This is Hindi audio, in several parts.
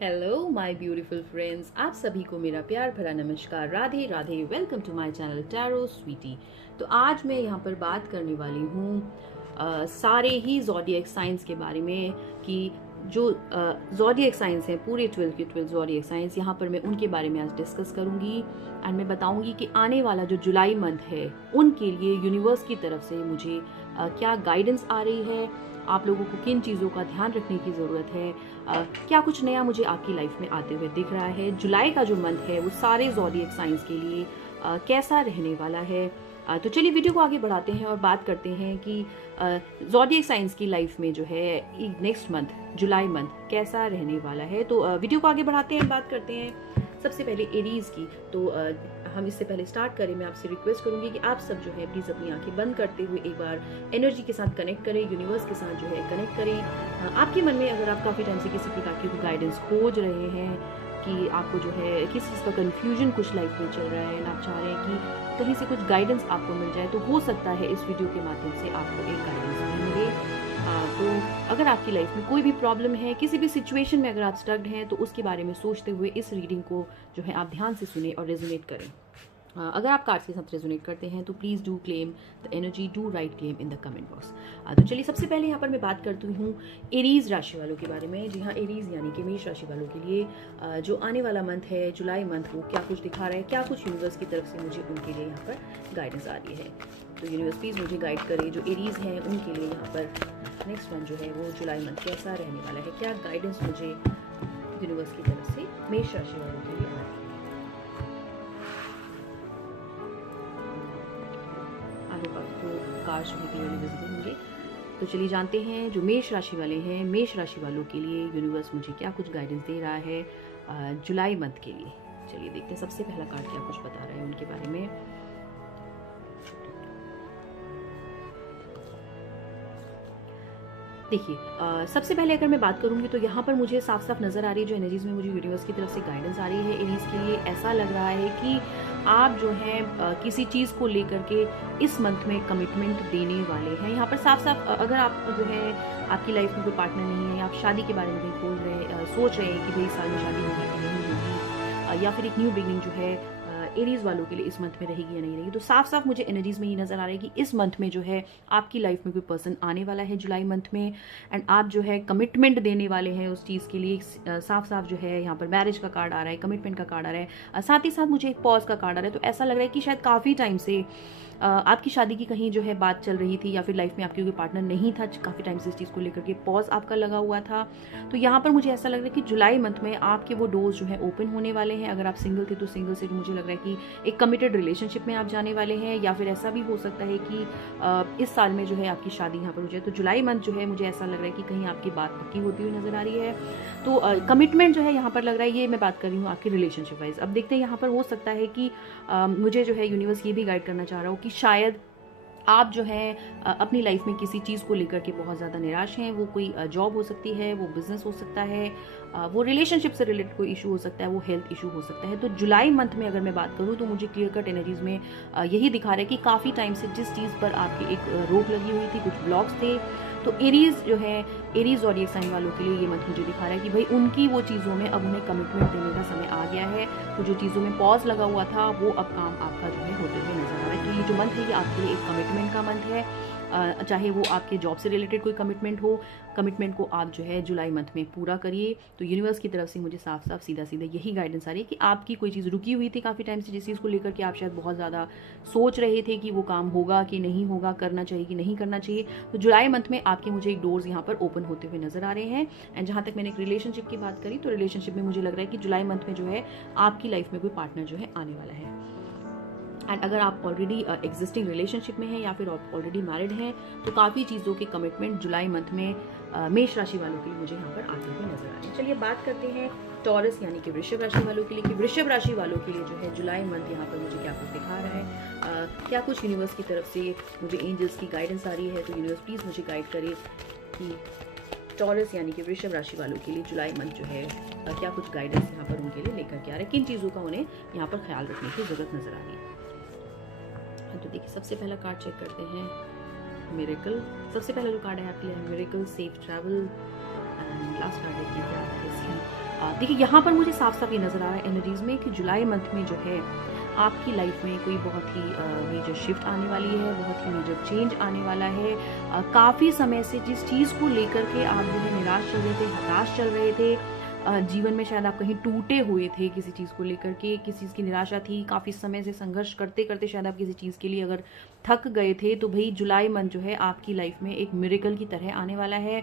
हेलो माय ब्यूटीफुल फ्रेंड्स, आप सभी को मेरा प्यार भरा नमस्कार। Radhe Radhe. Welcome to my channel Tarot Sweety. तो आज मैं यहाँ पर बात करने वाली हूँ सारे ही ज़ोडिएक साइंस के बारे में कि जो ज़ोडिएक साइंस हैं, पूरे 12 के 12 ज़ोडिएक साइंस, यहाँ पर मैं उनके बारे में आज डिस्कस करूँगी एंड मैं बताऊँगी कि आने वाला जो जुलाई मंथ है उनके लिए यूनिवर्स की तरफ से मुझे क्या गाइडेंस आ रही है, आप लोगों को किन चीज़ों का ध्यान रखने की ज़रूरत है, क्या कुछ नया मुझे आपकी लाइफ में आते हुए दिख रहा है। जुलाई का जो मंथ है वो सारे ज़ोडिएक साइंस के लिए कैसा रहने वाला है। तो चलिए वीडियो को आगे बढ़ाते हैं और बात करते हैं कि ज़ोडिएक साइंस की लाइफ में जो है नेक्स्ट मंथ जुलाई मंथ कैसा रहने वाला है। तो वीडियो को आगे बढ़ाते हैं, बात करते हैं सबसे पहले एरीज की। तो हम इससे पहले स्टार्ट करें, मैं आपसे रिक्वेस्ट करूंगी कि आप सब जो है प्लीज़ अपनी आंखें बंद करते हुए एक बार एनर्जी के साथ कनेक्ट करें, यूनिवर्स के साथ जो है कनेक्ट करें। आपके मन में अगर आप काफ़ी टाइम से किसी प्रकार की गाइडेंस खोज रहे हैं कि आपको जो है किस चीज़ का कन्फ्यूजन कुछ लाइफ में चल रहा है ना, आप चाह रहे हैं कि कहीं से कुछ गाइडेंस आपको मिल जाए, तो हो सकता है इस वीडियो के माध्यम से आपको एक गाइडेंस भी मिले। तो अगर आपकी लाइफ में कोई भी प्रॉब्लम है, किसी भी सिचुएशन में अगर आप स्टक्ड हैं, तो उसके बारे में सोचते हुए इस रीडिंग को जो है आप ध्यान से सुने और रेजोनेट करें। अगर आप कार्ड्स के साथ रेजोनेट करते हैं तो please do claim the energy, do right claim in the comment box. तो चलिए सबसे पहले यहाँ पर मैं बात करती हूँ एरीज राशि वालों के बारे में। जी हाँ, एरीज यानी कि मेष राशि वालों के लिए जो आने वाला मंथ है जुलाई मंथ, वो क्या कुछ दिखा रहा है, क्या कुछ यूनिवर्स की तरफ से मुझे उनके लिए यहाँ पर गाइडेंस आ रही है। तो यूनिवर्स प्लीज़ मुझे गाइड करे, जो एरीज हैं उनके लिए यहाँ पर नेक्स्ट मंथ जो है वो जुलाई मंथ कैसा रहने वाला है, क्या गाइडेंस मुझे यूनिवर्स की तरफ से मेष राशि वालों के लिए आ रही है। कार्ड्स क्लियरली विजिबल होंगे। तो चलिए जानते हैं जो मेष राशि वाले हैं, मेष राशि वालों के लिए यूनिवर्स मुझे क्या कुछ गाइडेंस दे रहा है जुलाई मंथ के लिए। चलिए देखते हैं सबसे पहला कार्ड क्या कुछ बता रहा है उनके बारे में। देखिए सबसे पहले अगर मैं बात करूंगी तो यहाँ पर मुझे साफ साफ नजर आ रही है, जो एनर्जीज में मुझे यूनिवर्स की तरफ से गाइडेंस आ रही है एरीज के लिए, ऐसा लग रहा है कि आप जो है किसी चीज़ को लेकर के इस मंथ में कमिटमेंट देने वाले हैं। यहाँ पर साफ साफ अगर आप जो है आपकी लाइफ में कोई पार्टनर नहीं है, आप शादी के बारे में कहीं सोच रहे हैं कि भाई साल में शादी होगी कि नहीं होगी, या फिर एक न्यू बिगनिंग जो है एरीज वालों के लिए इस मंथ में रहेगी या नहीं रहेगी, तो साफ साफ मुझे एनर्जीज में ही नजर आ रहा है कि इस मंथ में जो है आपकी लाइफ में कोई पर्सन आने वाला है जुलाई मंथ में, एंड आप जो है कमिटमेंट देने वाले हैं उस चीज़ के लिए। साफ साफ जो है यहाँ पर मैरिज का कार्ड आ रहा है, कमिटमेंट का कार्ड आ रहा है, साथ ही साथ मुझे एक पॉज का कार्ड आ रहा है। तो ऐसा लग रहा है कि शायद काफ़ी टाइम से आपकी शादी की कहीं जो है बात चल रही थी, या फिर लाइफ में आपके कोई पार्टनर नहीं था, काफ़ी टाइम से इस चीज़ को लेकर के पॉज आपका लगा हुआ था। तो यहाँ पर मुझे ऐसा लग रहा है कि जुलाई मंथ में आपके वो डोर्स जो है ओपन होने वाले हैं। अगर आप सिंगल थे तो सिंगल से मुझे लग रहा है कि एक कमिटेड रिलेशनशिप में आप जाने वाले हैं, या फिर ऐसा भी हो सकता है कि इस साल में जो है आपकी शादी यहाँ पर हो जाए। तो जुलाई मंथ जो है मुझे ऐसा लग रहा है कि कहीं आपकी बात पक्की होती हुई नजर आ रही है। तो कमिटमेंट जो है यहाँ पर लग रहा है, ये मैं बात कर रही हूँ आपकी रिलेशनशिप वाइज। अब देखते हैं यहाँ पर हो सकता है कि मुझे जो है यूनिवर्स ये भी गाइड करना चाह रहा हो कि शायद आप जो है अपनी लाइफ में किसी चीज़ को लेकर के बहुत ज़्यादा निराश हैं। वो कोई जॉब हो सकती है, वो बिजनेस हो सकता है, वो रिलेशनशिप से रिलेटेड कोई इशू हो सकता है, वो हेल्थ इशू हो सकता है। तो जुलाई मंथ में अगर मैं बात करूँ तो मुझे क्लियर कट एनर्जीज में यही दिखा रहा है कि काफ़ी टाइम से जिस चीज़ पर आपकी एक रोक लगी हुई थी, कुछ ब्लॉक्स थे, तो एरीज जो है एरीज ज़ोडिएक साइन वालों के लिए ये मंथ मुझे दिखा रहा है कि भाई उनकी वो चीज़ों में अब उन्हें कमिटमेंट देने का समय आ गया है। तो जो चीज़ों में पॉज लगा हुआ था वो अब काम आपका जो है होते हुए नजर आ रहा है। तो ये जो मंथ है ये आपके लिए एक कमिटमेंट का मंथ है, चाहे वो आपके जॉब से रिलेटेड कोई कमिटमेंट हो, कमिटमेंट को आप जो है जुलाई मंथ में पूरा करिए। तो यूनिवर्स की तरफ से मुझे साफ साफ सीधा सीधा यही गाइडेंस आ रही है कि आपकी कोई चीज़ रुकी हुई थी काफ़ी टाइम से, जिस चीज़ को लेकर के आप शायद बहुत ज़्यादा सोच रहे थे कि वो काम होगा कि नहीं होगा, करना चाहिए कि नहीं करना चाहिए। तो जुलाई मंथ में आपके मुझे एक डोर्स यहाँ पर ओपन होते हुए नजर आ रहे हैं। एंड जहाँ तक मैंने एक रिलेशनशिप की बात करी, तो रिलेशनशिप में मुझे लग रहा है कि जुलाई मंथ में जो है आपकी लाइफ में कोई पार्टनर जो है आने वाला है। एंड अगर आप ऑलरेडी एग्जिस्टिंग रिलेशनशिप में हैं या फिर ऑलरेडी मैरिड हैं, तो काफ़ी चीज़ों के कमिटमेंट जुलाई मंथ में मेष राशि वालों के लिए मुझे यहाँ पर आते हुए नजर आ रहे हैं। चलिए बात करते हैं टॉरस यानी कि वृषभ राशि वालों के लिए कि वृषभ राशि वालों के लिए जो है जुलाई मंथ यहाँ पर मुझे क्या कुछ दिखा रहा है, क्या कुछ यूनिवर्स की तरफ से मुझे एंजल्स की गाइडेंस आ रही है। तो यूनिवर्स प्लीज़ मुझे गाइड करे कि टॉरस यानी कि वृषभ राशि वालों के लिए जुलाई मंथ जो है क्या कुछ गाइडेंस यहाँ पर उनके लिए लेकर के आ रहा है, किन चीज़ों का उन्हें यहाँ पर ख्याल रखने की जरूरत नजर आ रही है। तो देखिए सबसे पहला कार्ड चेक करते हैं मिरेकल। सबसे पहला जो कार्ड है आपके लिए miracle, safe travel, and last card है कि क्या है देखिए यहाँ पर मुझे साफ साफ ये नज़र आ रहा है एनर्जीज़ में कि जुलाई मंथ में जो है आपकी लाइफ में कोई बहुत ही मेजर शिफ्ट आने वाली है, बहुत ही मेजर चेंज आने वाला है। काफ़ी समय से जिस चीज़ को लेकर के आप जो है निराश चल रहे थे, हताश चल रहे थे, जीवन में शायद आप कहीं टूटे हुए थे किसी चीज़ को लेकर के, किसी चीज़ की निराशा थी, काफ़ी समय से संघर्ष करते करते शायद आप किसी चीज़ के लिए अगर थक गए थे, तो भाई जुलाई मंथ जो है आपकी लाइफ में एक मिरेकल की तरह आने वाला है।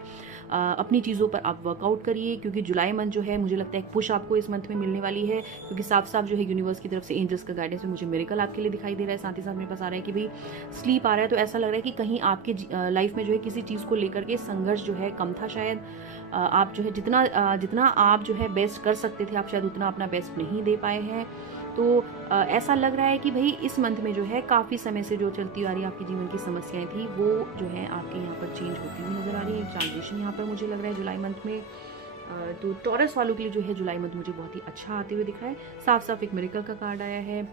अपनी चीज़ों पर आप वर्कआउट करिए, क्योंकि जुलाई मंथ जो है मुझे लगता है एक पुश आपको इस मंथ में मिलने वाली है, क्योंकि साफ साफ जो है यूनिवर्स की तरफ से एंजल्स का गाइडेंस में मुझे मिरेकल आपके लिए दिखाई दे रहा है। साथ ही साथ मेरे पास आ रहा है कि भाई स्लीप आ रहा है, तो ऐसा लग रहा है कि कहीं आपके लाइफ में जो है किसी चीज़ को लेकर के संघर्ष जो है कम था शायद। आप जो है जितना आप जो है बेस्ट कर सकते थे, आप शायद उतना अपना बेस्ट नहीं दे पाए हैं। तो ऐसा लग रहा है कि भाई इस मंथ में जो है काफ़ी समय से जो चलती आ रही आपके जीवन की समस्याएं थी, वो जो है आपके यहाँ पर चेंज होती हुई नज़र आ रही है। ट्रांजिशन यहाँ पर मुझे लग रहा है जुलाई मंथ में। तो टॉरस वालों के लिए जो है जुलाई मंथ मुझे बहुत ही अच्छा आते हुए दिख रहा है। साफ साफ एक मिरेकल का कार्ड आया है।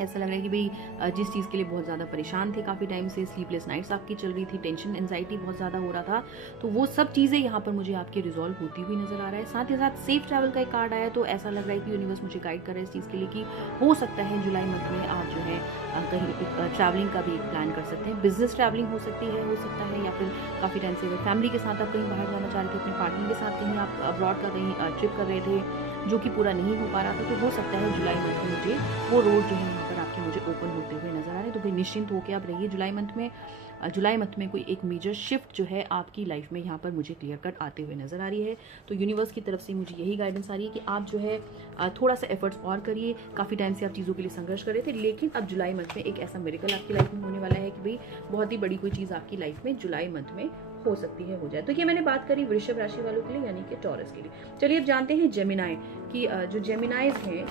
ऐसा लग रहा है कि भाई जिस चीज़ के लिए बहुत ज़्यादा परेशान थे काफ़ी टाइम से, स्लीपलेस नाइट्स आपकी चल रही थी, टेंशन एंजाइटी बहुत ज़्यादा हो रहा था, तो वो सब चीज़ें यहाँ पर मुझे आपकी रिजॉल्व होती हुई नज़र आ रहा है। साथ ही साथ सेफ ट्रैवल का एक कार्ड आया, तो ऐसा लग रहा है कि यूनिवर्स मुझे गाइड कर रहा है इस चीज़ के लिए कि हो सकता है जुलाई मंथ में आप जो है कहीं ट्रैवलिंग का भी एक प्लान कर सकते हैं। बिजनेस ट्रैवलिंग हो सकती है, हो सकता है, या फिर काफ़ी टाइम से अगर फैमिली के साथ आप कहीं बाहर जाना चाह रहे थे, अपने पार्टनर के साथ कहीं आप अब्रॉड का कहीं ट्रिप कर रहे थे जो कि पूरा नहीं हो पा रहा था, तो हो सकता है जुलाई मंथ में मुझे वो रोड जो है यहाँ पर आपके मुझे ओपन होते हुए नजर आ रहे हैं। तो भाई निश्चिंत होकर आप रहिए जुलाई मंथ में। जुलाई मंथ में कोई एक मेजर शिफ्ट जो है आपकी लाइफ में यहाँ पर मुझे क्लियर कट आते हुए नजर आ रही है। तो यूनिवर्स की तरफ से मुझे यही गाइडेंस आ रही है कि आप जो है थोड़ा सा एफर्ट्स और करिए। काफ़ी टाइम से आप चीज़ों के लिए संघर्ष कर रहे थे, लेकिन अब जुलाई मंथ में एक ऐसा मिरेकल आपकी लाइफ में होने वाला है कि भाई बहुत ही बड़ी कोई चीज़ आपकी लाइफ में जुलाई मंथ में हो सकती है, हो जाए। तो ये मैंने बात करी वृषभ राशि वालों के लिए, यानी कि टॉरस के लिए। चलिए अब जानते हैं जेमिनाई कि जो जेमिनाइज हैं,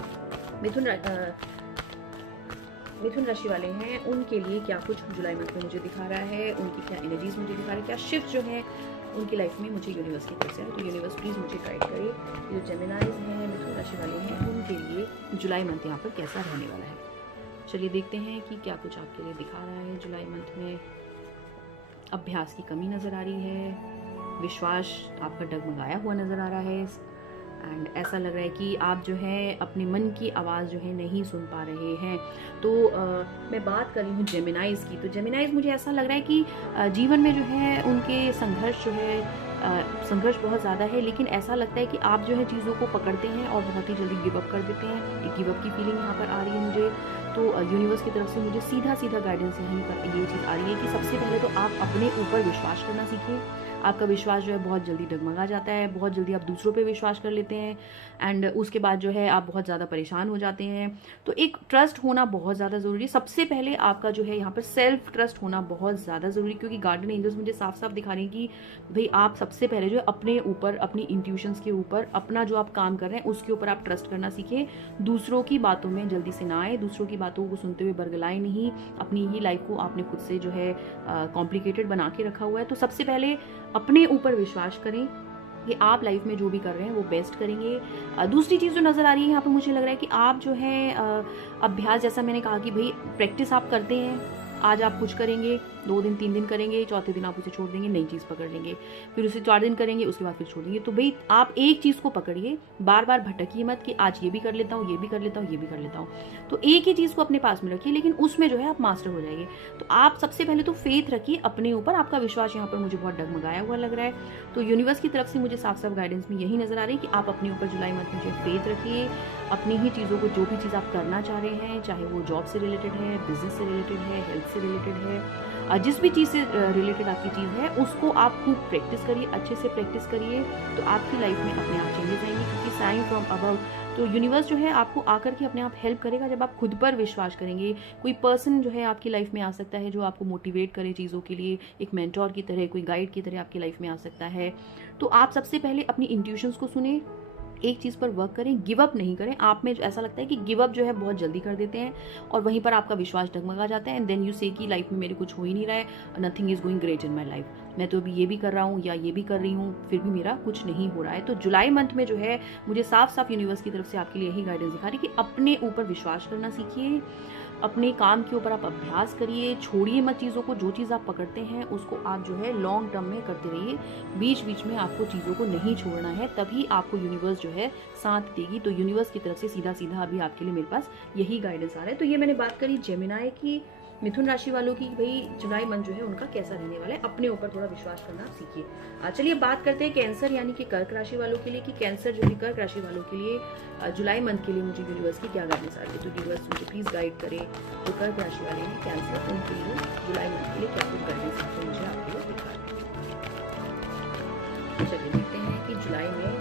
मिथुन राशि वाले हैं, उनके लिए क्या कुछ जुलाई मंथ में मुझे दिखा रहा है, उनकी क्या एनर्जीज मुझे दिखा रहा है, क्या शिफ्ट जो है उनकी लाइफ में मुझे यूनिवर्स की तरफ से है। तो यूनिवर्स प्लीज मुझे गाइड करे, जो जेमिनाइज हैं, मिथुन राशि वाले हैं, उनके लिए जुलाई मंथ यहाँ पर कैसा रहने वाला है। चलिए देखते हैं कि क्या कुछ आपके लिए दिखा रहा है जुलाई मंथ में। अभ्यास की कमी नज़र आ रही है, विश्वास आपका डगमगाया हुआ नज़र आ रहा है, एंड ऐसा लग रहा है कि आप जो है अपने मन की आवाज़ जो है नहीं सुन पा रहे हैं। तो मैं बात कर रही हूँ जेमिनाइज की। तो जेमिनाइज मुझे ऐसा लग रहा है कि जीवन में जो है उनके संघर्ष जो है संघर्ष बहुत ज़्यादा है, लेकिन ऐसा लगता है कि आप जो है चीज़ों को पकड़ते हैं और बहुत ही जल्दी गिव अप कर देते हैं। एक गिव अप की फीलिंग यहाँ पर आ रही है मुझे। तो यूनिवर्स की तरफ से मुझे सीधा गाइडेंस यहीं पर ये चीज़ आ रही है कि सबसे पहले तो आप अपने ऊपर विश्वास करना सीखिए। आपका विश्वास जो है बहुत जल्दी डगमगा जाता है, बहुत जल्दी आप दूसरों पे विश्वास कर लेते हैं, एंड उसके बाद जो है आप बहुत ज़्यादा परेशान हो जाते हैं। तो एक ट्रस्ट होना बहुत ज़्यादा ज़रूरी है। सबसे पहले आपका जो है यहाँ पर सेल्फ ट्रस्ट होना बहुत ज़्यादा ज़रूरी, क्योंकि गार्डियन एंजल्स मुझे साफ साफ दिखा रहे हैं कि भाई आप सबसे पहले जो है अपने ऊपर, अपनी इंट्यूशंस के ऊपर, अपना जो आप काम कर रहे हैं उसके ऊपर आप ट्रस्ट करना सीखिए। दूसरों की बातों में जल्दी से ना आए, दूसरों की बातों को सुनते हुए बरगलाए नहीं। अपनी ही लाइफ को आपने खुद से जो है कॉम्प्लिकेटेड बना के रखा हुआ है। तो सबसे पहले अपने ऊपर विश्वास करें कि आप लाइफ में जो भी कर रहे हैं वो बेस्ट करेंगे। दूसरी चीज़ जो नज़र आ रही है यहाँ पर मुझे लग रहा है कि आप जो है अभ्यास, जैसा मैंने कहा कि भाई प्रैक्टिस आप करते हैं, आज आप कुछ करेंगे, 2 दिन 3 दिन करेंगे, चौथे दिन आप उसे छोड़ देंगे, नई चीज़ पकड़ लेंगे, फिर उसे 4 दिन करेंगे, उसके बाद फिर छोड़ देंगे। तो भाई आप एक चीज़ को पकड़िए, बार बार भटकिए मत कि आज ये भी कर लेता हूँ, ये भी कर लेता हूँ, ये भी कर लेता हूँ। तो एक ही चीज़ को अपने पास में रखिए, लेकिन उसमें जो है आप मास्टर हो जाइए। तो आप सबसे पहले तो फेथ रखिए अपने ऊपर। आपका विश्वास यहाँ पर मुझे बहुत डगमगाया हुआ लग रहा है। तो यूनिवर्स की तरफ से मुझे साफ साफ गाइडेंस में यही नजर आ रही है कि आप अपने ऊपर जुलाई मंथ में जो फेथ रखिए, अपनी ही चीज़ों को, जो भी चीज़ आप करना चाह रहे हैं, चाहे वो जॉब से रिलेटेड है, बिजनेस से रिलेटेड है, हेल्थ से रिलेटेड है, जिस भी चीज़ से रिलेटेड आपकी चीज़ है, उसको आप खूब प्रैक्टिस करिए, अच्छे से प्रैक्टिस करिए। तो आपकी लाइफ में अपने आप चेंजेस आएंगे, क्योंकि साइन फ्रॉम अबव, तो यूनिवर्स जो है आपको आकर के अपने आप हेल्प करेगा जब आप खुद पर विश्वास करेंगे। कोई पर्सन जो है आपकी लाइफ में आ सकता है जो आपको मोटिवेट करे चीज़ों के लिए, एक मेंटोर की तरह, कोई गाइड की तरह आपकी लाइफ में आ सकता है। तो आप सबसे पहले अपनी इंट्यूशंस को सुने, एक चीज़ पर वर्क करें, गिव अप नहीं करें। आप में ऐसा लगता है कि गिव अप जो है बहुत जल्दी कर देते हैं और वहीं पर आपका विश्वास डगमगा जाता है, एंड देन यू से कि लाइफ में मेरे कुछ हो ही नहीं रहा है, nothing is going great in my life, मैं तो अभी ये भी कर रहा हूँ या ये भी कर रही हूँ, फिर भी मेरा कुछ नहीं हो रहा है। तो जुलाई मंथ में जो है मुझे साफ साफ यूनिवर्स की तरफ से आपके लिए यही गाइडेंस दिखा रही है कि अपने ऊपर विश्वास करना सीखिए, अपने काम के ऊपर आप अभ्यास करिए, छोड़िए मत चीज़ों को। जो चीज़ आप पकड़ते हैं उसको आप जो है लॉन्ग टर्म में करते रहिए, बीच बीच में आपको चीज़ों को नहीं छोड़ना है, तभी आपको यूनिवर्स जो है साथ देगी। तो यूनिवर्स की तरफ से सीधा सीधा अभी आपके लिए मेरे पास यही गाइडेंस आ रहा है। तो ये मैंने बात करी जेमिनाई की, मिथुन राशि वालों की, भाई जुलाई मंथ जो है उनका कैसा रहने वाला है। अपने ऊपर थोड़ा विश्वास करना आप सीखिए। चलिए बात करते हैं कैंसर यानी कि कर्क राशि वालों के लिए, कि कैंसर जो है कर्क राशि वालों के लिए जुलाई मंथ के लिए मुझे यूनिवर्स की क्या गाइडेंस आ रही है। तो यूनिवर्स मुझे प्लीज गाइड करे, तो कर्क राशि वाले हैं कैंसर, उनके लिए जुलाई मंथ के लिए क्या कुछ गाइडेंस आपको मुझे आपके लिए दिखा रहे हैं। चलिए देखते हैं कि जुलाई में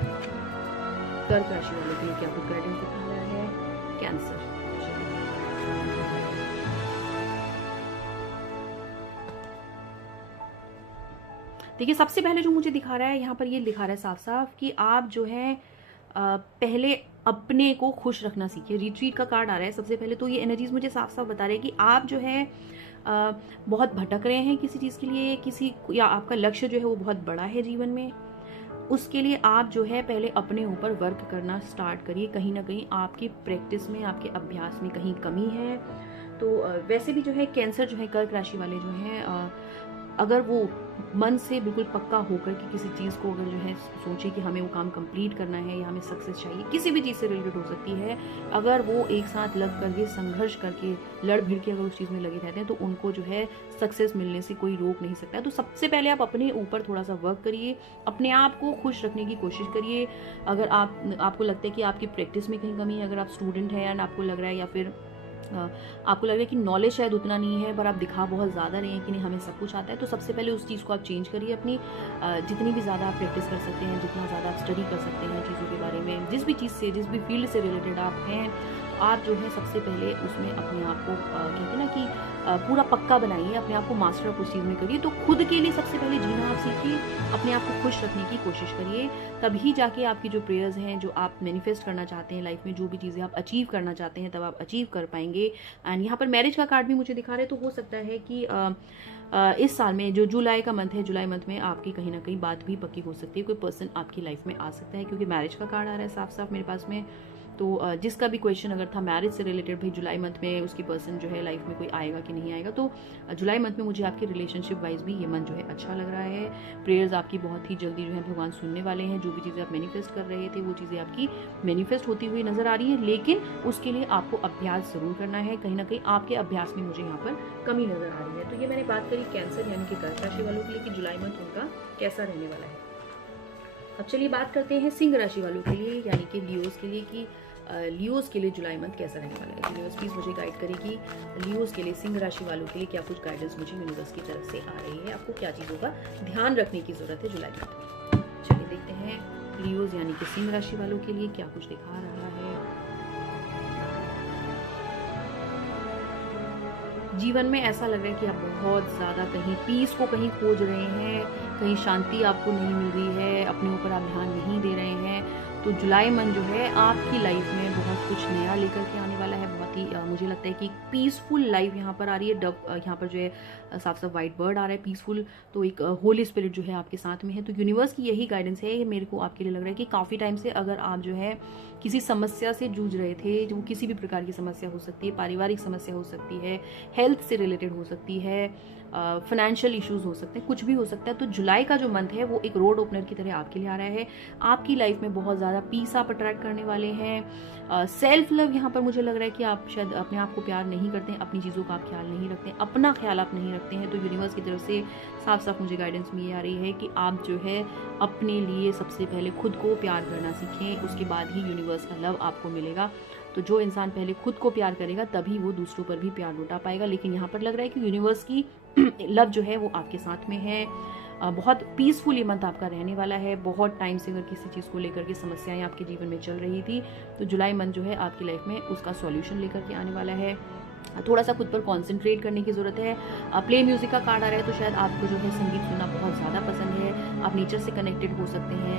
कर्क राशि वालों के लिए क्या कुछ गाइडेंस दिखा रहा है कैंसर। देखिए सबसे पहले जो मुझे दिखा रहा है यहाँ पर, ये दिखा रहा है साफ साफ कि आप जो है पहले अपने को खुश रखना सीखिए। रिट्रीट का कार्ड आ रहा है सबसे पहले, तो ये एनर्जीज मुझे साफ साफ बता रहे हैं कि आप जो है बहुत भटक रहे हैं किसी चीज़ के लिए, किसी या आपका लक्ष्य जो है वो बहुत बड़ा है जीवन में। उसके लिए आप जो है पहले अपने ऊपर वर्क करना स्टार्ट करिए। कहीं ना कहीं आपकी प्रैक्टिस में, आपके अभ्यास में कहीं कमी है। तो वैसे भी जो है कैंसर जो है कर्क राशि वाले जो हैं, अगर वो मन से बिल्कुल पक्का होकर कि किसी चीज़ को अगर जो है सोचे कि हमें वो काम कंप्लीट करना है या हमें सक्सेस चाहिए, किसी भी चीज़ से रिलेटेड हो सकती है, अगर वो एक साथ लग करके संघर्ष करके लड़ भिड़ के अगर उस चीज़ में लगे रहते हैं तो उनको जो है सक्सेस मिलने से कोई रोक नहीं सकता। तो सबसे पहले आप अपने ऊपर थोड़ा सा वर्क करिए, अपने आप को खुश रखने की कोशिश करिए। अगर आपको लगता है कि आपकी प्रैक्टिस में कहीं कमी है, अगर आप स्टूडेंट हैं एंड आपको लग रहा है, या फिर आपको लग रहा है कि नॉलेज शायद उतना नहीं है पर आप दिखा बहुत ज़्यादा रहे हैं कि नहीं हमें सब कुछ आता है, तो सबसे पहले उस चीज़ को आप चेंज करिए। अपनी जितनी भी ज़्यादा आप प्रैक्टिस कर सकते हैं, जितना ज़्यादा आप स्टडी कर सकते हैं चीज़ों के बारे में, जिस भी चीज़ से, जिस भी फील्ड से रिलेटेड आप हैं, आप जो है सबसे पहले उसमें अपने आप को कहते हैं ना कि पूरा पक्का बनाइए, अपने आप को मास्टर ऑफ उस चीज़ में करिए। तो खुद के लिए सबसे पहले जीना आप सीखिए, अपने आप को खुश रखने की कोशिश करिए, तभी जाके आपकी जो प्रेयर्स हैं, जो आप मैनिफेस्ट करना चाहते हैं लाइफ में, जो भी चीज़ें आप अचीव करना चाहते हैं, तब आप अचीव कर पाएंगे। एंड यहाँ पर मैरिज का कार्ड भी मुझे दिखा रहे हैं, तो हो सकता है कि इस साल में जो जुलाई का मंथ है, जुलाई मंथ में आपकी कहीं ना कहीं बात भी पक्की हो सकती है, कोई पर्सन आपकी लाइफ में आ सकता है, क्योंकि मैरिज का कार्ड आ रहा है साफ साफ मेरे पास में। तो जिसका भी क्वेश्चन अगर था मैरिज से रिलेटेड, भाई जुलाई मंथ में उसकी पर्सन जो है लाइफ में कोई आएगा कि नहीं आएगा, तो जुलाई मंथ में मुझे आपके रिलेशनशिप वाइज भी ये मंथ जो है अच्छा लग रहा है। प्रेयर्स आपकी बहुत ही जल्दी जो है भगवान सुनने वाले हैं। जो भी चीज़ें आप मैनिफेस्ट कर रहे थे वो चीज़ें आपकी मैनिफेस्ट होती हुई नजर आ रही है, लेकिन उसके लिए आपको अभ्यास जरूर करना है। कहीं ना कहीं आपके अभ्यास में मुझे यहाँ पर कमी नजर आ रही है। तो ये मैंने बात करी कैंसर यानी कि कर्क राशि वालों के लिए कि जुलाई मंथ उनका कैसा रहने वाला है। अब चलिए बात करते हैं सिंह राशि वालों के लिए यानी कि लियोस के लिए, कि लियोस के लिए जुलाई मंथ कैसा रहने वाला है। यूनिवर्स प्लीज मुझे गाइड करेगी लियोस के लिए, सिंह राशि वालों के लिए क्या कुछ गाइडेंस मुझे यूनिवर्स की तरफ से आ रही है, आपको क्या चीज़ों का ध्यान रखने की जरूरत है जुलाई मंथ में। चलिए देखते हैं लियोस यानी कि सिंह राशि वालों के लिए क्या कुछ दिखा रहा है। जीवन में ऐसा लग रहा है कि आप बहुत ज़्यादा कहीं पीस को कहीं खोज रहे हैं, कहीं शांति आपको नहीं मिल रही है, अपने ऊपर आप ध्यान नहीं दे रहे हैं। तो जुलाई मंथ जो है आपकी लाइफ में बहुत कुछ नया लेकर के आने वाला है। बहुत ही मुझे लगता है कि पीसफुल लाइफ यहाँ पर आ रही है। यहाँ पर जो है साफ साफ वाइट बर्ड आ रहा है, पीसफुल। तो एक होली स्पिरिट जो है आपके साथ में है। तो यूनिवर्स की यही गाइडेंस है। मेरे को आपके लिए लग रहा है कि काफ़ी टाइम से अगर आप जो है किसी समस्या से जूझ रहे थे, जो किसी भी प्रकार की समस्या हो सकती है, पारिवारिक समस्या हो सकती है, हेल्थ से रिलेटेड हो सकती है, फाइनेंशियल इश्यूज हो सकते हैं, कुछ भी हो सकता है। तो जुलाई का जो मंथ है वो एक रोड ओपनर की तरह आपके लिए आ रहा है। आपकी लाइफ में बहुत ज़्यादा पीस आप अट्रैक्ट करने वाले हैं। सेल्फ लव यहाँ पर मुझे लग रहा है कि आप शायद अपने आप को प्यार नहीं करते हैं, अपनी चीज़ों का आप ख्याल नहीं रखते हैं, अपना ख्याल आप नहीं रखते हैं। तो यूनिवर्स की तरफ से साफ साफ मुझे गाइडेंस में ये आ रही है कि आप जो है अपने लिए सबसे पहले खुद को प्यार करना सीखें, उसके बाद ही यूनिवर्स का लव आपको मिलेगा। तो जो इंसान पहले खुद को प्यार करेगा तभी वो दूसरों पर भी प्यार लौटा पाएगा। लेकिन यहाँ पर लग रहा है कि यूनिवर्स की लव जो है वो आपके साथ में है। बहुत पीसफुल ये मंथ आपका रहने वाला है। बहुत टाइम से अगर किसी चीज़ को लेकर के समस्याएं आपके जीवन में चल रही थी, तो जुलाई मंथ जो है आपकी लाइफ में उसका सॉल्यूशन लेकर के आने वाला है। थोड़ा सा खुद पर कंसंट्रेट करने की ज़रूरत है। प्ले म्यूजिक का कार्ड आ रहा है, तो शायद आपको जो है संगीत सुनना बहुत ज़्यादा पसंद है। आप नेचर से कनेक्टेड हो सकते हैं,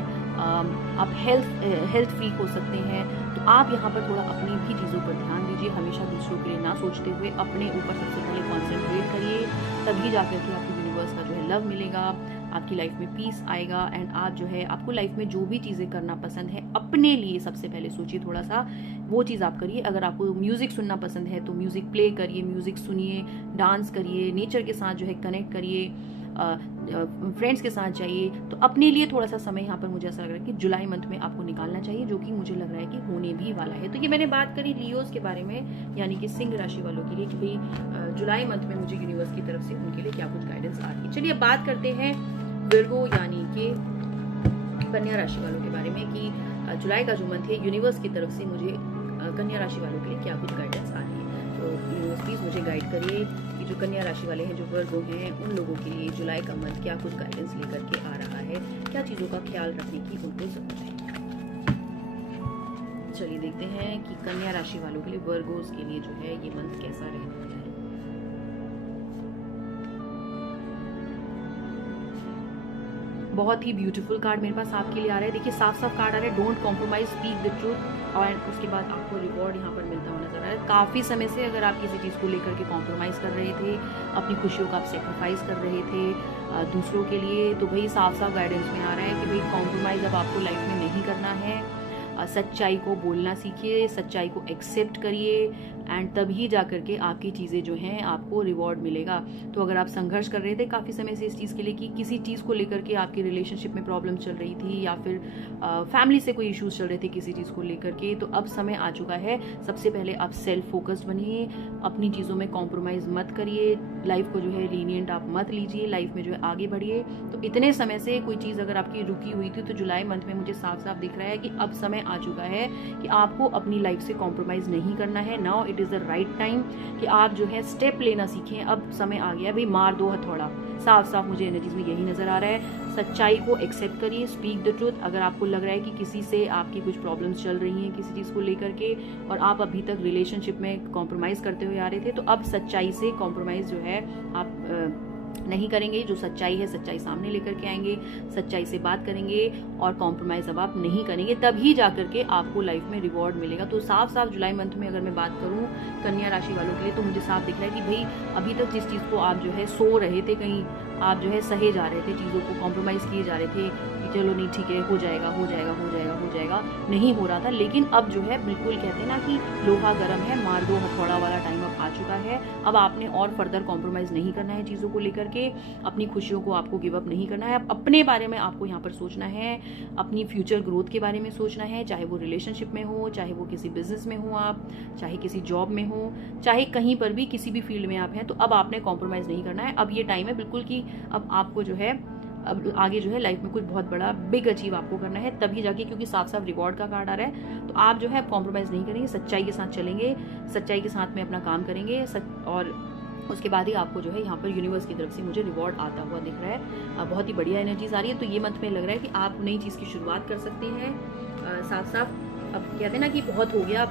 आप हेल्थ फ्रीक हो सकते हैं। तो आप यहाँ पर थोड़ा अपनी भी चीज़ों पर ध्यान दीजिए। हमेशा दूसरों के लिए ना सोचते हुए अपने ऊपर सबसे पहले कॉन्सेंट्रेट करिए, तभी जाकर के आपको यूनिवर्स का जो है लव मिलेगा, आपकी लाइफ में पीस आएगा एंड आप जो है आपको लाइफ में जो भी चीज़ें करना पसंद है अपने लिए सबसे पहले सोचिए थोड़ा सा, वो चीज़ आप करिए। अगर आपको म्यूज़िक सुनना पसंद है तो म्यूज़िक प्ले करिए, म्यूज़िक सुनिए, डांस करिए, नेचर के साथ जो है कनेक्ट करिए, फ्रेंड्स के साथ जाइए। तो अपने लिए थोड़ा सा समय यहाँ पर मुझे ऐसा लग रहा है कि जुलाई मंथ में आपको निकालना चाहिए, जो कि मुझे लग रहा है कि होने भी वाला है। तो ये मैंने बात करी लियोस के बारे में, यानी कि सिंह राशि वालों के लिए, कि भाई जुलाई मंथ में मुझे यूनिवर्स की तरफ से उनके लिए क्या कुछ गाइडेंस आ रही है। चलिए अब बात करते हैं विर्गो यानी कि कन्या राशि वालों के बारे में, कि जुलाई का जो मंथ है यूनिवर्स की तरफ से मुझे कन्या राशि वालों के लिए क्या कुछ गाइडेंस आ रही है। तो यूनिवर्स प्लीज मुझे गाइड करिए कि जो कन्या राशि वाले हैं, जो वर्गो हैं, उन लोगों के लिए जुलाई का मंथ क्या कुछ गाइडेंस लेकर के आ रहा है, क्या चीज़ों का ख्याल रखने की उनको जरूरत है। चलिए देखते हैं कि कन्या राशि वालों के लिए, वर्गोस के लिए जो है ये मंथ कैसा रहने वाला है। बहुत ही ब्यूटीफुल कार्ड मेरे पास आपके लिए आ रहा है। देखिए साफ साफ कार्ड आ रहा है, don't compromise, speak the truth, और उसके बाद आपको रिवॉर्ड यहाँ पर मिलता हुआ नजर आ रहा है। काफ़ी समय से अगर आप किसी चीज़ को लेकर के कॉम्प्रोमाइज़ कर रहे थे, अपनी खुशियों का आप सेक्रीफाइस कर रहे थे दूसरों के लिए, तो भाई साफ साफ गाइडेंस में आ रहा है कि भाई कॉम्प्रोमाइज़ अब आपको लाइफ में नहीं करना है। सच्चाई को बोलना सीखिए, सच्चाई को एक्सेप्ट करिए, एंड तभी जा करके आपकी चीज़ें जो हैं आपको रिवॉर्ड मिलेगा। तो अगर आप संघर्ष कर रहे थे काफ़ी समय से इस चीज़ के लिए कि किसी चीज़ को लेकर के आपकी रिलेशनशिप में प्रॉब्लम चल रही थी, या फिर फैमिली से कोई इश्यूज चल रहे थे किसी चीज़ को लेकर के, तो अब समय आ चुका है। सबसे पहले आप सेल्फ फोकस्ड बनिए, अपनी चीज़ों में कॉम्प्रोमाइज़ मत करिए, लाइफ को जो है लीनियंट आप मत लीजिए, लाइफ में जो है आगे बढ़िए। तो इतने समय से कोई चीज़ अगर आपकी रुकी हुई थी, तो जुलाई मंथ में मुझे साफ साफ दिख रहा है कि अब समय आ चुका है कि आपको अपनी लाइफ से कॉम्प्रोमाइज़ नहीं करना है। Now it is the right time कि आप जो है स्टेप लेना सीखें। अब समय आ गया है, भाई मार दो हथौड़ा। साफ साफ मुझे एनर्जीज में यही नज़र आ रहा है। सच्चाई को एक्सेप्ट करिए, स्पीक द ट्रूथ। अगर आपको लग रहा है कि किसी से आपकी कुछ प्रॉब्लम्स चल रही हैं किसी चीज़ को लेकर के, और आप अभी तक रिलेशनशिप में कॉम्प्रोमाइज़ करते हुए आ रहे थे, तो अब सच्चाई से कॉम्प्रोमाइज़ जो है आप नहीं करेंगे। जो सच्चाई है सच्चाई सामने लेकर के आएंगे, सच्चाई से बात करेंगे, और कॉम्प्रोमाइज़ अब आप नहीं करेंगे, तभी जा करके आपको लाइफ में रिवॉर्ड मिलेगा। तो साफ साफ जुलाई मंथ में अगर मैं बात करूं कन्या राशि वालों के लिए, तो मुझे साफ दिख रहा है कि भाई अभी तक जिस चीज़ को आप जो है सो रहे थे, कहीं आप जो है सहे जा रहे थे, चीज़ों को कॉम्प्रोमाइज़ किए जा रहे थे कि चलो नहीं ठीक है, हो जाएगा हो जाएगा हो जाएगा हो जाएगा, नहीं हो रहा था। लेकिन अब जो है बिल्कुल कहते हैं ना कि लोहा गर्म है, मार दो हथौड़ा वाला टाइम अब आ चुका है। अब आपने और फर्दर कॉम्प्रोमाइज़ नहीं करना है चीज़ों को लेकर के, अपनी खुशियों को आपको गिव अप नहीं करना है। अब अपने बारे में आपको यहाँ पर सोचना है, अपनी फ्यूचर ग्रोथ के बारे में सोचना है, चाहे वो रिलेशनशिप में हो, चाहे वो किसी बिजनेस में हो, आप चाहे किसी जॉब में हो, चाहे कहीं पर भी किसी भी फील्ड में आप हैं, तो अब आपने कॉम्प्रोमाइज़ नहीं करना है। अब ये टाइम है बिल्कुल कि अब आपको जो है अब आगे जो है लाइफ में कुछ बहुत बड़ा बिग अचीव आपको करना है, तभी जाके, क्योंकि साफ साफ रिवॉर्ड का कार्ड आ रहा है। तो आप जो है कॉम्प्रोमाइज़ नहीं करेंगे, सच्चाई के साथ चलेंगे, सच्चाई के साथ में अपना काम करेंगे, और उसके बाद ही आपको जो है यहाँ पर यूनिवर्स की तरफ से मुझे रिवॉर्ड आता हुआ दिख रहा है। बहुत ही बढ़िया एनर्जीज आ रही है। तो ये मंथ में लग रहा है कि आप नई चीज़ की शुरुआत कर सकते हैं। साफ साफ अब कहते हैं ना कि बहुत हो गया,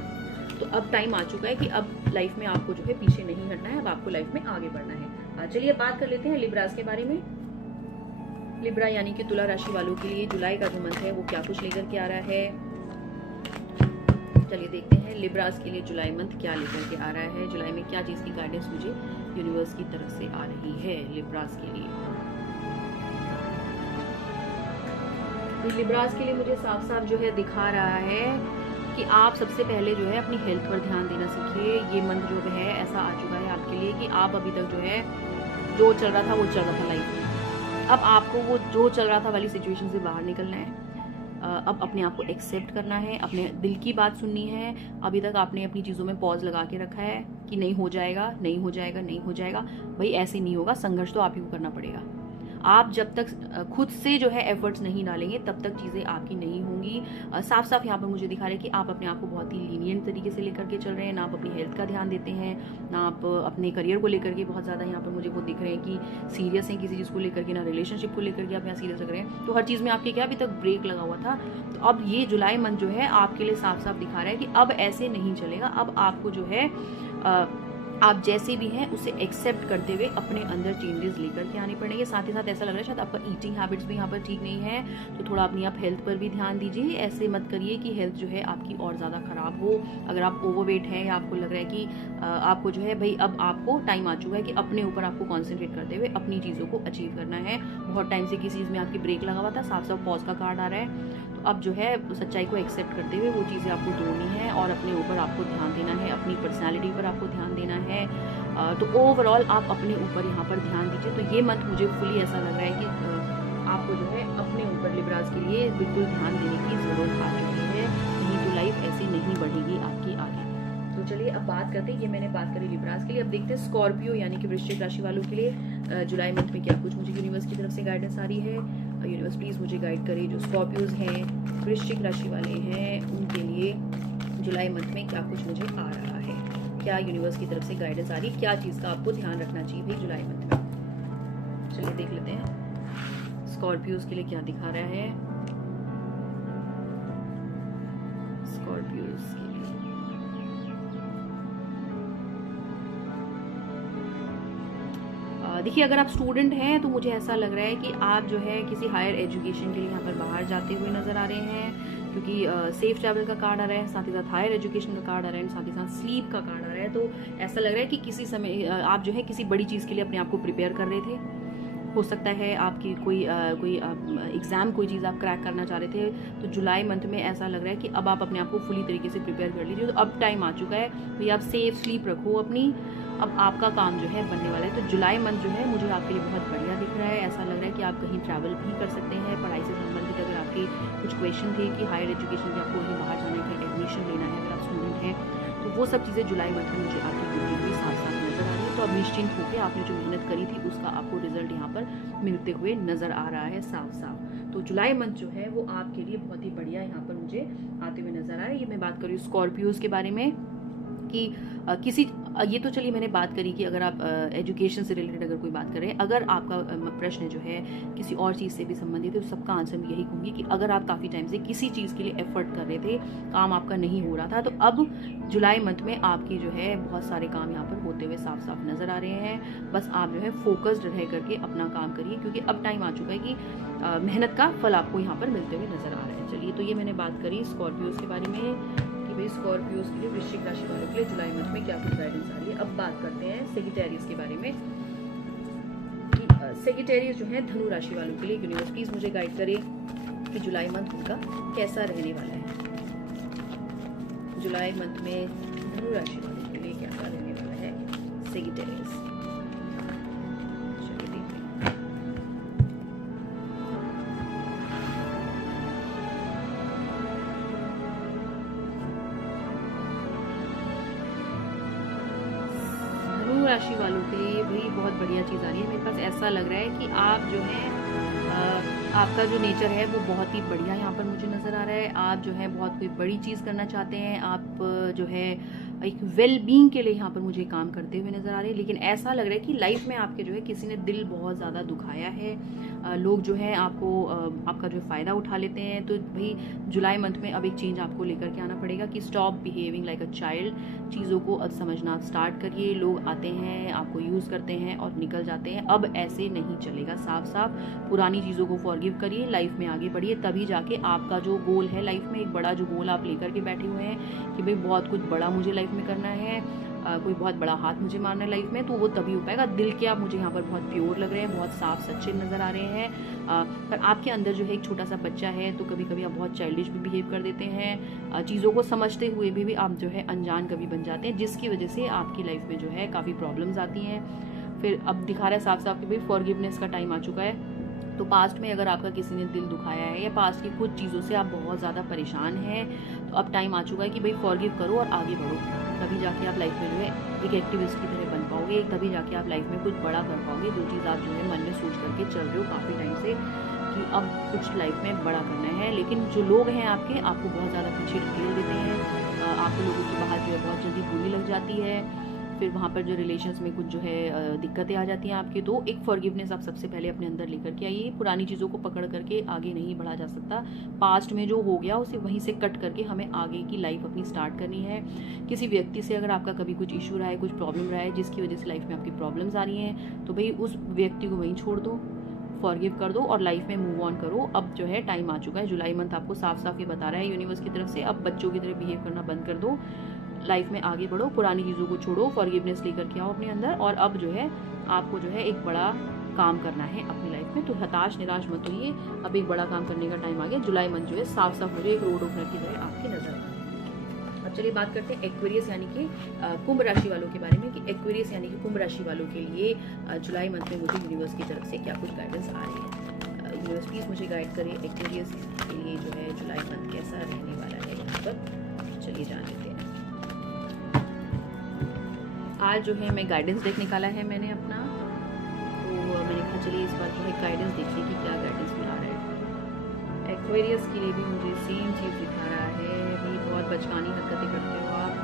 तो अब टाइम आ चुका है कि अब लाइफ में आपको जो है पीछे नहीं हटना है, अब आपको लाइफ में आगे बढ़ना है। चलिए बात कर लेते हैं लिब्रास के बारे में। लिब्रा यानी कि तुला राशि वालों के लिए जुलाई का जो मंथ है वो क्या कुछ लेकर के आ रहा है। चलिए देखते हैं लिब्रास के लिए जुलाई मंथ क्या लेकर के आ रहा है, जुलाई में क्या चीज़ की गाइडेंस मुझे यूनिवर्स की तरफ से आ रही है लिब्रास के लिए। तो लिब्रास के लिए मुझे साफ साफ जो है दिखा रहा है कि आप सबसे पहले जो है अपनी हेल्थ पर ध्यान देना सीखिए। ये मंथ जो है ऐसा आ चुका है आपके लिए कि आप अभी तक जो है जो चल रहा था वो चल रहा था लाइफ में, अब आपको वो जो चल रहा था वाली सिचुएशन से बाहर निकलना है। अब अपने आप को एक्सेप्ट करना है, अपने दिल की बात सुननी है। अभी तक आपने अपनी चीज़ों में पॉज लगा के रखा है कि नहीं हो जाएगा नहीं हो जाएगा नहीं हो जाएगा, भाई ऐसे नहीं होगा, संघर्ष तो आप ही को करना पड़ेगा। आप जब तक खुद से जो है एफर्ट्स नहीं डालेंगे तब तक चीज़ें आपकी नहीं होंगी। साफ साफ यहाँ पर मुझे दिखा रहा है कि आप अपने आप को बहुत ही लीनियंट तरीके से लेकर के चल रहे हैं, ना आप अपनी हेल्थ का ध्यान देते हैं, ना आप अपने करियर को लेकर के बहुत ज़्यादा यहाँ पर मुझे वो दिख रहे हैं कि सीरियस हैं किसी चीज़ को लेकर के, ना रिलेशनशिप को लेकर के आप यहाँ सीरियस लग रहे हैं। तो हर चीज़ में आपके क्या अभी तक ब्रेक लगा हुआ था, तो अब ये जुलाई मंथ जो है आपके लिए साफ साफ दिखा रहा है कि अब ऐसे नहीं चलेगा। अब आपको जो है आप जैसे भी हैं उसे एक्सेप्ट करते हुए अपने अंदर चेंजेस लेकर के आने पड़ेंगे। साथ ही साथ ऐसा लग रहा है शायद आपका ईटिंग हैबिट्स भी यहाँ पर ठीक नहीं है, तो थोड़ा अपनी आप हेल्थ पर भी ध्यान दीजिए। ऐसे मत करिए कि हेल्थ जो है आपकी और ज़्यादा ख़राब हो। अगर आप ओवरवेट हैं या आपको लग रहा है कि आपको जो है भाई अब आपको टाइम आ चुका है कि अपने ऊपर आपको कॉन्सेंट्रेट करते हुए अपनी चीज़ों को अचीव करना है। बहुत टाइम से किसी चीज़ में आपकी ब्रेक लगा हुआ था, साफ साफ पॉज का कार्ड आ रहा है। तो अब जो है सच्चाई को एक्सेप्ट करते हुए वो चीज़ें आपको तोड़नी है और अपने ऊपर आपको ध्यान देना है, अपनी पर्सनैलिटी पर आपको ध्यान देना है। तो ओवरऑल आप अपने ऊपर यहाँ पर ध्यान दीजिए। तो ये मंथ मुझे फुली ऐसा लग रहा है कि आपको जो है अपने ऊपर लिब्रास के लिए बिल्कुल ध्यान देने की ज़रूरत आ चुकी है, नहीं तो लाइफ ऐसी नहीं बढ़ेगी आपकी आगे। तो चलिए अब बात करते हैं, ये मैंने बात करी लिब्रास के लिए। अब देखते हैं स्कॉर्पियो यानी कि वृश्चिक राशि वालों के लिए जुलाई मंथ में क्या कुछ मुझे यूनिवर्स की तरफ से गाइडेंस आ रही है। यूनिवर्स प्लीज़ मुझे गाइड करिए। जो स्कॉर्पियोज हैं, वृश्चिक राशि वाले हैं, उनके लिए जुलाई मंथ में क्या कुछ मुझे आ रहा है, क्या यूनिवर्स की तरफ से गाइडेंस आ रही है, क्या चीज़ का आपको ध्यान रखना चाहिए भाई जुलाई मंथ में। चलिए देख लेते हैं स्कॉर्पियोज के लिए क्या दिखा रहा है। स्कॉर्पियोज के लिए देखिए, अगर आप स्टूडेंट हैं तो मुझे ऐसा लग रहा है कि आप जो है किसी हायर एजुकेशन के लिए यहाँ पर बाहर जाते हुए नजर आ रहे हैं, क्योंकि सेफ ट्रैवल का कार्ड आ रहा है, साथ ही साथ हायर एजुकेशन का कार्ड आ रहा है, साथ ही साथ स्लीप का कार्ड आ रहा है। तो ऐसा लग रहा है कि किसी समय आप जो है किसी बड़ी चीज़ के लिए अपने आप को प्रिपेयर कर रहे थे। हो सकता है आपकी कोई एग्ज़ाम, कोई चीज़ आप क्रैक करना चाह रहे थे। तो जुलाई मंथ में ऐसा लग रहा है कि अब आप अपने आप को फुली तरीके से प्रिपेयर कर लीजिए। तो अब टाइम आ चुका है भाई, आप सेफ स्लीप रखो अपनी, अब आपका काम जो है बनने वाला है। तो जुलाई मंथ जो है मुझे आपके लिए बहुत बढ़िया दिख रहा है। ऐसा लग रहा है कि आप कहीं ट्रैवल भी कर सकते हैं। पढ़ाई से संबंधित अगर आपके कुछ क्वेश्चन थे कि हायर एजुकेशन के आपको कहीं बाहर जाना है, कहीं एडमिशन लेना है, अगर आप स्टूडेंट हैं, तो वो सब चीज़ें जुलाई मंथ में मुझे आपकी बनती हुई साथ साथ नजर आ रही है। तो अब निश्चिंत होकर आपने जो मेहनत करी थी उसका आपको रिजल्ट यहाँ पर मिलते हुए नजर आ रहा है साफ साफ। तो जुलाई मंथ जो है वो आपके लिए बहुत ही बढ़िया यहाँ पर मुझे आते हुए नजर आ रहा है। ये मैं बात कर रही हूँ स्कॉर्पियोज के बारे में कि किसी ये तो चलिए मैंने बात करी कि अगर आप एजुकेशन से रिलेटेड अगर कोई बात करें, अगर आपका प्रश्न जो है किसी और चीज़ से भी संबंधित है, तो सबका आंसर मैं यही कहूँगी कि अगर आप काफ़ी टाइम से किसी चीज़ के लिए एफर्ट कर रहे थे, काम आपका नहीं हो रहा था, तो अब जुलाई मंथ में आपकी जो है बहुत सारे काम यहाँ पर होते हुए साफ साफ नज़र आ रहे हैं। बस आप जो है फोकस्ड रह करके अपना काम करिए, क्योंकि अब टाइम आ चुका है कि मेहनत का फल आपको यहाँ पर मिलते हुए नजर आ रहा है। चलिए, तो ये मैंने बात करी स्कॉर्पियोज के बारे में कि भाई स्कॉर्पियोज के लिए, वृश्चिक राशि वालों के लिए जुलाई मंथ में क्या कुछ गाइडेंस आ रही है। अब बात करते हैं सेजिटेरियस के बारे में कि सेजिटेरियस जो है धनु राशि वालों के लिए यूनिवर्स प्लीज मुझे गाइड करे कि जुलाई मंथ उनका कैसा रहने वाला है। जुलाई मंथ में धनु राशि वालों के लिए क्या रहने वाला है सेजिटेरियस। राशि वालों के लिए भी बहुत बढ़िया चीज़ आ रही है। मेरे पास ऐसा लग रहा है कि आप जो है आपका जो नेचर है वो बहुत ही बढ़िया यहाँ पर मुझे नज़र आ रहा है। आप जो है बहुत कोई बड़ी चीज़ करना चाहते हैं, आप जो है एक वेल बीइंग के लिए यहाँ पर मुझे काम करते हुए नज़र आ रहे हैं। लेकिन ऐसा लग रहा है कि लाइफ में आपके जो है किसी ने दिल बहुत ज़्यादा दुखाया है। लोग जो है आपको आपका जो फ़ायदा उठा लेते हैं। तो भाई जुलाई मंथ में अब एक चेंज आपको लेकर के आना पड़ेगा कि stop behaving like a child. चीज़ों को अब समझना स्टार्ट करिए। लोग आते हैं, आपको यूज़ करते हैं और निकल जाते हैं। अब ऐसे नहीं चलेगा। साफ साफ पुरानी चीज़ों को फॉरगिव करिए, लाइफ में आगे बढ़िए, तभी जाके आपका जो गोल है लाइफ में, एक बड़ा जो गोल आप लेकर के बैठे हुए हैं कि भाई बहुत कुछ बड़ा मुझे लाइफ में करना है, कोई बहुत बड़ा हाथ मुझे मारना है लाइफ में, तो वो तभी हो पाएगा। दिल के आप मुझे यहाँ पर बहुत प्योर लग रहे हैं, बहुत साफ सच्चे नज़र आ रहे हैं। पर आपके अंदर जो है एक छोटा सा बच्चा है, तो कभी कभी आप बहुत चाइल्डिश भी बिहेव कर देते हैं। चीज़ों को समझते हुए भी आप जो है अनजान कभी बन जाते हैं, जिसकी वजह से आपकी लाइफ में जो है काफ़ी प्रॉब्लम्स आती हैं। फिर अब दिखा रहा है साफ साफ कि भाई फॉरगिवनेस का टाइम आ चुका है। तो पास्ट में अगर आपका किसी ने दिल दुखाया है या पास्ट की कुछ चीज़ों से आप बहुत ज़्यादा परेशान हैं, तो अब टाइम आ चुका है कि भाई फॉरगिव करो और आगे बढ़ो। तभी जाके आप लाइफ में जो है एक एक्टिविस्ट की तरह बन पाओगे, तभी जाके आप लाइफ में कुछ बड़ा कर पाओगे। जो चीज़ आप जो है मन में सोच करके चल रहे हो काफ़ी टाइम से कि अब कुछ लाइफ में बड़ा करना है, लेकिन जो लोग हैं आपको बहुत ज़्यादा पीछे ढकेल देते हैं। आपको लोगों की बात जो है बहुत जल्दी बुरी लग जाती है। फिर वहाँ पर जो रिलेशंस में कुछ जो है दिक्कतें आ जाती हैं आपकी, तो एक फॉरगिवनेस आप सबसे पहले अपने अंदर लेकर के आइए। पुरानी चीज़ों को पकड़ करके आगे नहीं बढ़ा जा सकता। पास्ट में जो हो गया उसे वहीं से कट करके हमें आगे की लाइफ अपनी स्टार्ट करनी है। किसी व्यक्ति से अगर आपका कभी कुछ इशू रहा है, कुछ प्रॉब्लम रहा है जिसकी वजह से लाइफ में आपकी प्रॉब्लम्स आ रही हैं, तो भाई उस व्यक्ति को वहीं छोड़ दो, फॉरगिव कर दो और लाइफ में मूव ऑन करो। अब जो है टाइम आ चुका है। जुलाई मंथ आपको साफ साफ ये बता रहा है यूनिवर्स की तरफ से, अब बच्चों की तरह बिहेव करना बंद कर दो, लाइफ में आगे बढ़ो, पुरानी चीज़ों को छोड़ो, फॉरगिवनेस लेकर के आओ अपने अंदर। और अब जो है आपको जो है एक बड़ा काम करना है अपनी लाइफ में, तो हताश निराश मत होइए। अब एक बड़ा काम करने का टाइम आ गया। जुलाई मंथ जो है साफ साफ मुझे एक रोड ओपनर की तरह आपकी नजर है। अब चलिए बात करते हैं एक्वेरियस यानी कि कुंभ राशि वालों के बारे में, कि एक्वेरियस यानी कि कुंभ राशि वालों के लिए जुलाई मंथ में मुझे यूनिवर्स की तरफ से क्या कुछ गाइडेंस आ रही है। यूनिवर्स प्लीज मुझे गाइड करिए एक्वेरियस के लिए जो है जुलाई मंथ कैसा रहने वाला है यहाँ पर। चलिए जान लेते हैं। आज जो है मैं गाइडेंस डेक निकाला है मैंने अपना, तो मैंने कहा चलिए इस बार जो है गाइडेंस देखिए कि क्या गाइडेंस मिला रहा है। एक्वेरियस के लिए भी मुझे सेम चीज़ दिखा रहा है। भी बहुत बचकानी हरकतें करते हो आप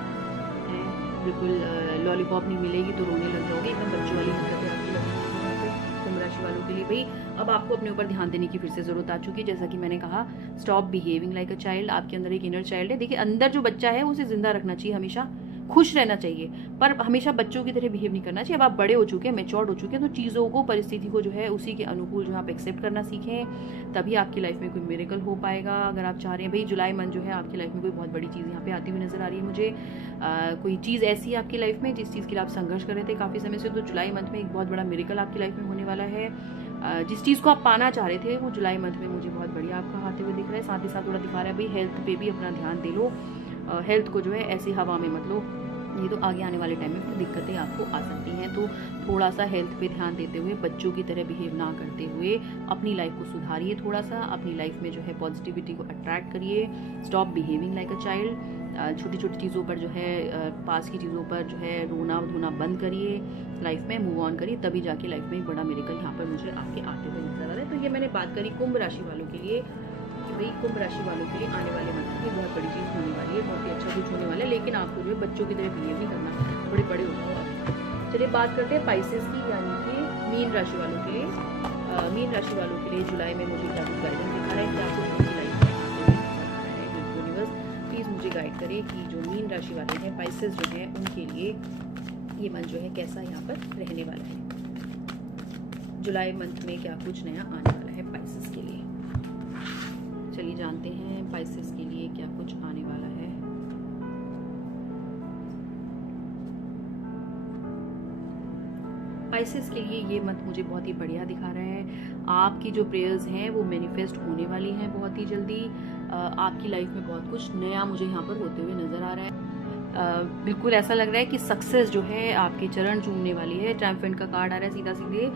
हैं, बिल्कुल लॉलीपॉप नहीं मिलेगी तो रोने लग जाओगे, एकदम बच्चों वाली हरकतें आपकी लगती। कुंभ राशि वालों के लिए भाई अब आपको अपने ऊपर ध्यान देने की फिर से जरूरत आ चुकी है। जैसा कि मैंने कहा, stop behaving like a child. आपके अंदर एक इनर चाइल्ड है। देखिए अंदर जो बच्चा है उसे जिंदा रखना चाहिए, हमेशा खुश रहना चाहिए, पर हमेशा बच्चों की तरह बिहेव नहीं करना चाहिए। अब आप बड़े हो चुके हैं, मैच्योर्ड हो चुके हैं, तो चीज़ों को, परिस्थिति को जो है उसी के अनुकूल जो आप एक्सेप्ट करना सीखें, तभी आपकी लाइफ में कोई मिरेकल हो पाएगा। अगर आप चाह रहे हैं भाई जुलाई मंथ जो है आपकी लाइफ में कोई बहुत बड़ी चीज़ यहाँ पे आती हुई नजर आ रही है मुझे, कोई चीज़ ऐसी है आपकी लाइफ में जिस चीज़ के लिए आप संघर्ष कर रहे थे काफ़ी समय से, तो जुलाई मंथ में एक बहुत बड़ा मिरेकल आपकी लाइफ में होने वाला है। जिस चीज़ को आप पाना चाह रहे थे वो जुलाई मंथ में मुझे बहुत बढ़िया आपका आते हुए दिख रहा है। साथ ही साथ थोड़ा दिखा रहा है भाई हेल्थ पे भी अपना ध्यान दे लो, हेल्थ को जो है ऐसी हवा में मत लो, ये तो आगे आने वाले टाइम में फिर दिक्कतें आपको आ सकती हैं। तो थोड़ा सा हेल्थ पे ध्यान देते हुए, बच्चों की तरह बिहेव ना करते हुए अपनी लाइफ को सुधारिए थोड़ा सा, अपनी लाइफ में जो है पॉजिटिविटी को अट्रैक्ट करिए। Stop behaving like a child. छोटी छोटी चीज़ों पर जो है, पास की चीज़ों पर जो है रोना धोना बंद करिए, लाइफ में मूव ऑन करिए, तभी जाके लाइफ में एक बड़ा मिरेकल यहाँ पर मुझे आपके आते हुए नजर आ रहा है। तो ये मैंने बात करी कुंभ राशि वालों के लिए कि भाई कुंभ राशि वालों के लिए आने वाले मंथ में बहुत बड़ी चीज़ होने वाली है, बहुत ही अच्छा कुछ होने वाला है, लेकिन आपको जो है बच्चों की तरह बिहेव नहीं करना, थोड़े बड़े हो जाओ आप। चलिए बात करते हैं पाइसेस की, यानी कि मीन राशि वालों के लिए। मीन राशि वालों के लिए जुलाई में मुझे क्या कुछ गाइडेंस दिखा रहा है, क्या कुछ उनकी लाइफ में यूनिवर्स प्लीज़ मुझे गाइड करे कि जो मीन राशि वाले हैं, पाइसेस जो हैं, उनके लिए ये मंथ जो है कैसा यहाँ पर रहने वाला है। जुलाई मंथ में क्या कुछ नया आने वाला है पाइसेस के लिए। चलिए जानते हैं पाइसेस के लिए क्या कुछ आने वाला है। पाइसेस के लिए ये मंथ मुझे बहुत ही बढ़िया दिखा रहा है। आपकी जो प्रेयर्स हैं वो मैनिफेस्ट होने वाली हैं बहुत ही जल्दी। आपकी लाइफ में बहुत कुछ नया मुझे यहाँ पर होते हुए नजर आ रहा है। बिल्कुल ऐसा लग रहा है कि सक्सेस जो है आपके चरण चूमने वाली है। ट्रायम्फेंट का कार्ड आ रहा है सीधा सीधे,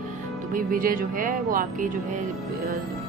तो भाई विजय जो है वो आपके जो है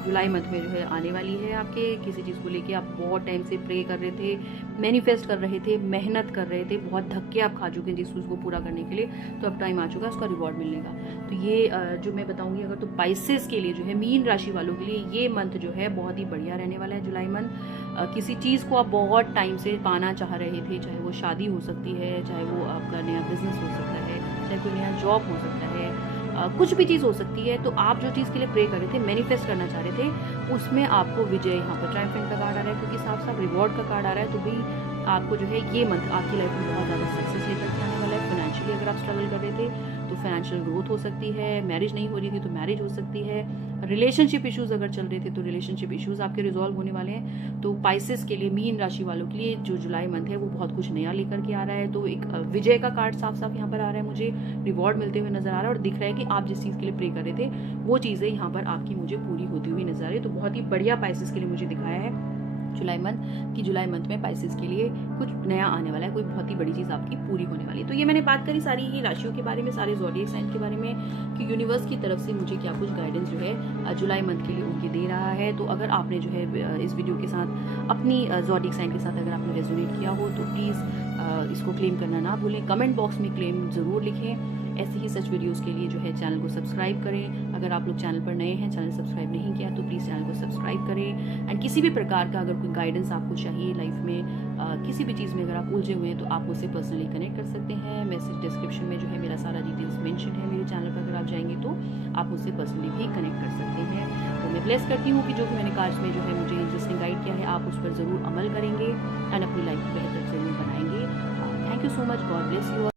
जुलाई मंथ में जो है आने वाली है। आपके किसी चीज़ को लेके आप बहुत टाइम से प्रे कर रहे थे, मैनिफेस्ट कर रहे थे, मेहनत कर रहे थे, बहुत धक्के आप खा चुके हैं जिस चीज़ को पूरा करने के लिए, तो अब टाइम आ चुका है उसका रिवॉर्ड मिलने का। तो ये जो मैं बताऊंगी अगर, तो पाइसेस के लिए जो है, मीन राशि वालों के लिए ये मंथ जो है बहुत ही बढ़िया रहने वाला है जुलाई मंथ। किसी चीज़ को आप बहुत टाइम से पाना चाह रहे थे, चाहे वो शादी हो सकती है, चाहे वो आपका नया बिजनेस हो सकता है, चाहे कोई नया जॉब हो सकता है, कुछ भी चीज़ हो सकती है। तो आप जो चीज़ के लिए प्रे कर रहे थे, मैनिफेस्ट करना चाह रहे थे, उसमें आपको विजय यहाँ पर ट्रायम्फेंट का कार्ड आ रहा है, क्योंकि साफ साफ रिवॉर्ड का कार्ड आ रहा है। तो भाई आपको जो है ये मंथ आपकी लाइफ में बहुत ज़्यादा सक्सेस लेकर के आने वाला है। फाइनेंशियली अगर आप स्ट्रगल कर रहे थे तो फाइनेंशियल ग्रोथ हो सकती है, मैरिज नहीं हो रही थी तो मैरिज हो सकती है, रिलेशनशिप इश्यूज अगर चल रहे थे तो रिलेशनशिप इश्यूज आपके रिजॉल्व होने वाले हैं। तो पाइसेस के लिए, मीन राशि वालों के लिए जो जुलाई मंथ है वो बहुत कुछ नया लेकर के आ रहा है। तो एक विजय का कार्ड साफ साफ यहाँ पर आ रहा है, मुझे रिवॉर्ड मिलते हुए नजर आ रहा है, और दिख रहा है कि आप जिस चीज़ के लिए प्रे कर रहे थे वो चीज़ें यहाँ पर आपकी मुझे पूरी होती हुई नजर आ रही है। तो बहुत ही बढ़िया पाइसेस के लिए मुझे दिखाया है जुलाई मंथ, कि जुलाई मंथ में पाइसेस के लिए कुछ नया आने वाला है, कोई बहुत ही बड़ी चीज़ आपकी पूरी होने वाली है। तो ये मैंने बात करी सारी ही राशियों के बारे में, सारे ज़ोडिएक साइन के बारे में, कि यूनिवर्स की तरफ से मुझे क्या कुछ गाइडेंस जो है जुलाई मंथ के लिए उनके दे रहा है। तो अगर आपने जो है इस वीडियो के साथ अपनी ज़ोडिएक साइन के साथ अगर आपने रेजोनेट किया हो तो प्लीज़ इसको क्लेम करना ना भूलें। कमेंट बॉक्स में क्लेम ज़रूर लिखें। ऐसे ही सच वीडियोस के लिए जो है चैनल को सब्सक्राइब करें। अगर आप लोग चैनल पर नए हैं, चैनल सब्सक्राइब नहीं किया तो प्लीज़ चैनल को सब्सक्राइब करें। एंड किसी भी प्रकार का अगर कोई गाइडेंस आपको चाहिए लाइफ में, किसी भी चीज़ में अगर आप उलझे हुए हैं तो आप मुझसे पर्सनली कनेक्ट कर सकते हैं। मैसेज डिस्क्रिप्शन में जो है मेरा सारा डिटेल्स मेंशन है मेरे चैनल पर। अगर आप जाएंगे तो आप मुझसे पर्सनली भी कनेक्ट कर सकते हैं। तो मैं ब्लेस करती हूँ कि जो भी मैंने कार्ड्स में जो है मुझे जिसने गाइड किया है, आप उस पर ज़रूर अमल करेंगे एंड अपनी लाइफ को बेहतर ज़रूर बनाएंगे। Thank you so much. God bless you.